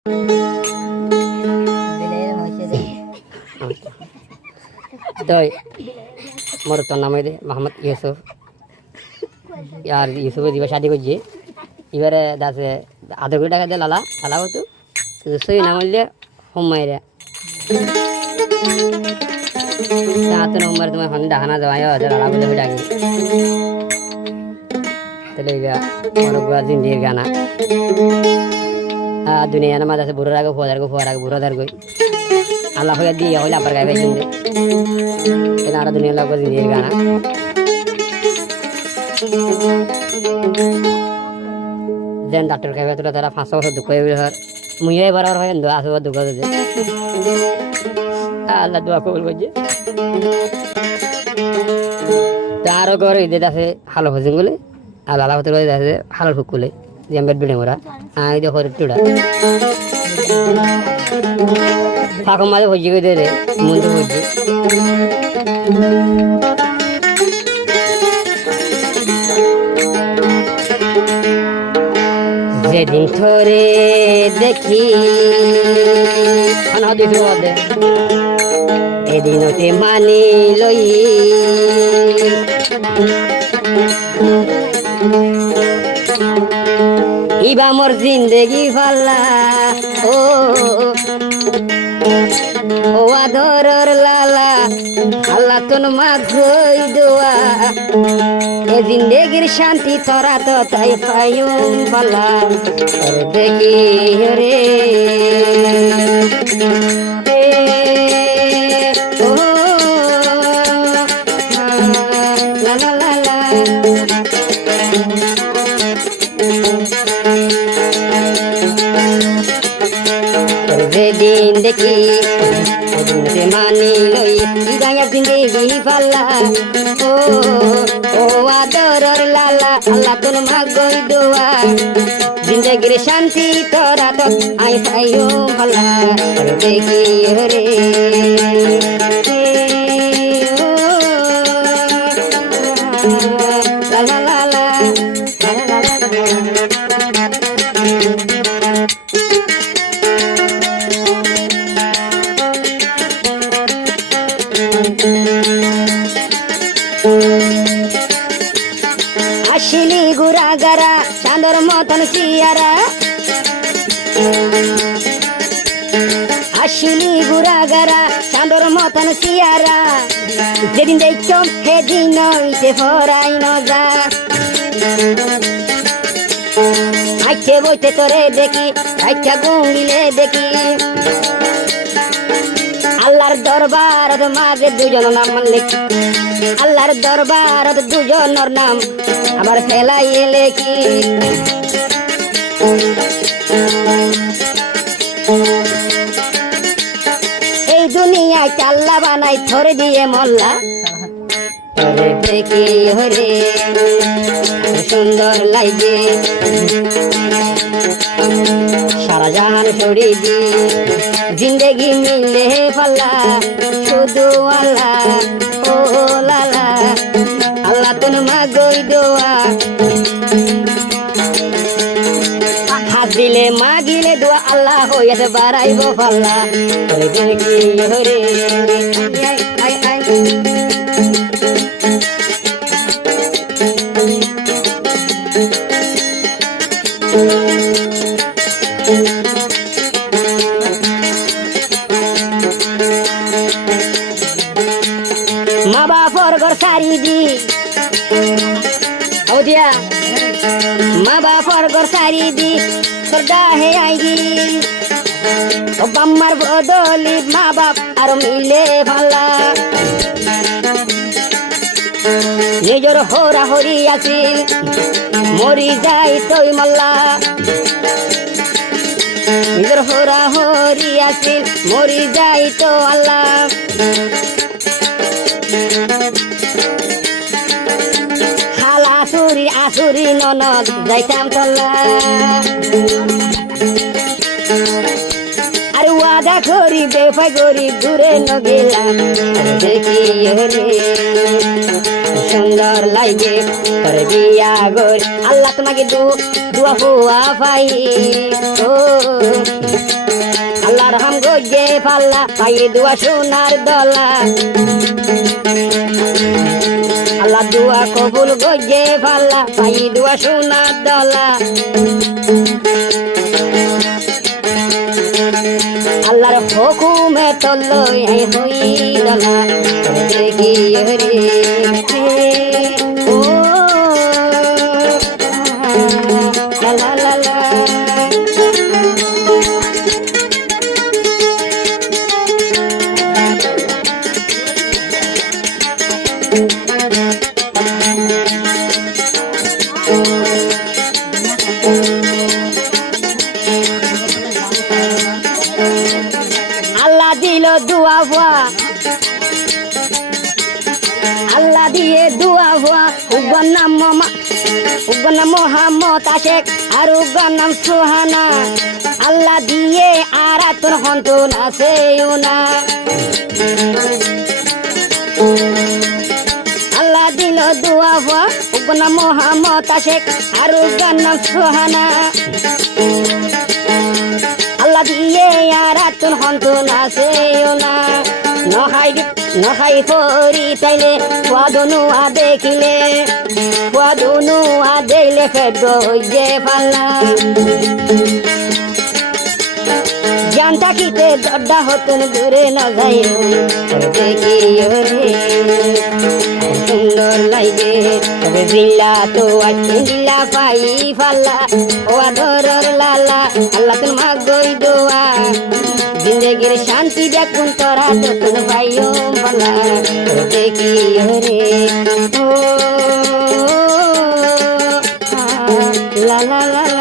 তো মোর তোর নাম মোহাম্মদ ইউসুফ আর ইউসুফের দিবা শাদি করছি এবারে দাসে আধা কোটি টাকা দিয়ে লালা লালা হতো সই নাম হলে হোমাইরে তো নম্বর তোমার ফোন ডাকানা দেওয়াই লালা বলে ডাকি তাহলে অনেক জিন্দির গানা দুনিয়া নামাজ আছে বুড়োর আগে ফুয়ার আগে বুড়োদার গই আল্লাহ হয়ে দিয়ে হইলে আবার গায়ে জিন্দে আর দুনিয়া লাগবে জিন্দির গানা যেন ডাক্তার খাইবে তোরা তারা 500 বছর দুঃখ হয়ে হর মুইও এবার আর হয় আসো দুঃখ হচ্ছে আল্লাহ দোয়া কবুল করছে তারও ঘর ঈদের আছে হালো হজিং বলে আর আল্লাহ হতে আছে হালো ফুকুলে জেম্বের বিল্ডিং ওরা আই দেখো টুডা ফাঁকম মাঝে হজি করে দে রে মন্দ হজি যেদিন ধরে দেখি এদিনতে মানি লই ইবা মোর জিন্দেগি ফাল্লা ও আদরর লালা আল্লাহ তোর মা গই দোয়া এ জিন্দেগির শান্তি তোরা তো তাই পাইম পালা দেখি রে লা লা লা লা যেদিন দেখি সেদিন মানি লই গায়া জিন্দেগি পাল্লা ও আদরর লালা আল্লাহ তোর মাগই দোয়া জিন্দেগির শান্তি তোরা তো আই পাইও ভালা দেখি রে লা লা লা লা আসিলি গুড়াগারা চাঁদর মতন সিয়ারা আসিলি গুড়াগারা চাঁদর মতন সিয়ারা যেদিন দেখম সেদিন নইতে ফরাই নজা আইতে বইতে তোরে দেখি আইটা গুঙ্গিলে দেখি আল্লাহর দরবারত মাঝে দুজন নাম লেখি আল্লাহর দরবারত দুজনের নাম আমার ফেলাইয়ে লেখি এই দুনিয়ায় চাল্লা বানাই ধরে দিয়ে মল্লা দেখি হরে সুন্দর লাগে সারা জাহান ছড়ি দি জিন্দেগি মিলে পাল্লা শুধু আল্লাহ ও লালা আল্লাহ তোর মা গই দোয়া হাত দিলে মা গিলে দোয়া আল্লাহ হইয়াছে বাড়াইব পাল্লা দেখি হরে আই আই মা বাপর ঘর সারি দি দিয়া মা বাপর ঘর সারি দি সদা হে আইগি ও বাম্মার বদলি মা বাপ আর মিলে ভালা নিজর হরা হরি আছিল মরি যাই তৈ মাল্লা নিজর হরা হরি আছিল মরি যাই তো আল্লাহ হালা আসুরি আসুরি ননদ যাইতাম তল্লা আর ওয়াদা করি বেফাই করি দূরে ন গেলাম দেখি রে সুন্দর লাগে তোর বিয়া গর আল্লাহ তোমাকে দুয়া হুয়া পাই ও আল্লাহর হাম গজে পাল্লা পাই দুয়া সোনার দলা আল্লাহ দুয়া কবুল গজে পাল্লা পাই দুয়া সোনার দলা আল্লাহর হুকুমে তলই হই দলা দেখি রে ও লা লা লা লা আল্লাহ দিল দুয়া ভুয়া আল্লাহ দিয়ে দুয়া ভুয়া উগর নাম মোহাম্মদ আশেক আর উগর নাম সুহানা আল্লাহ দিয়ে আর তোর হন্তন আছে না আল্লাহ দিল দুয়া ভুয়া উগর নাম মোহাম্মদ আশেক আর উগর নাম সুহানা আল্লাহ দিয়ে আর তোর হন্তন আছে না নহাই ফরি তাইলে ওয়াদনু আ দেখিলে ওয়াদনু আ দেইলে ফেদ যে পাল্লা জান থাকিতে দড্ডা হতন দূরে না যাই দেখি রে সুন্দর লাগে তবে বিল্লা তো আছে বিল্লা পাই ফাল্লা ও আদরর লালা আল্লাহ তোর মা গই দোয়া জিন্দগির শান্তি দেখুন তোরা যতন পাইও পাল্লা দেখি রে ও লা লা লা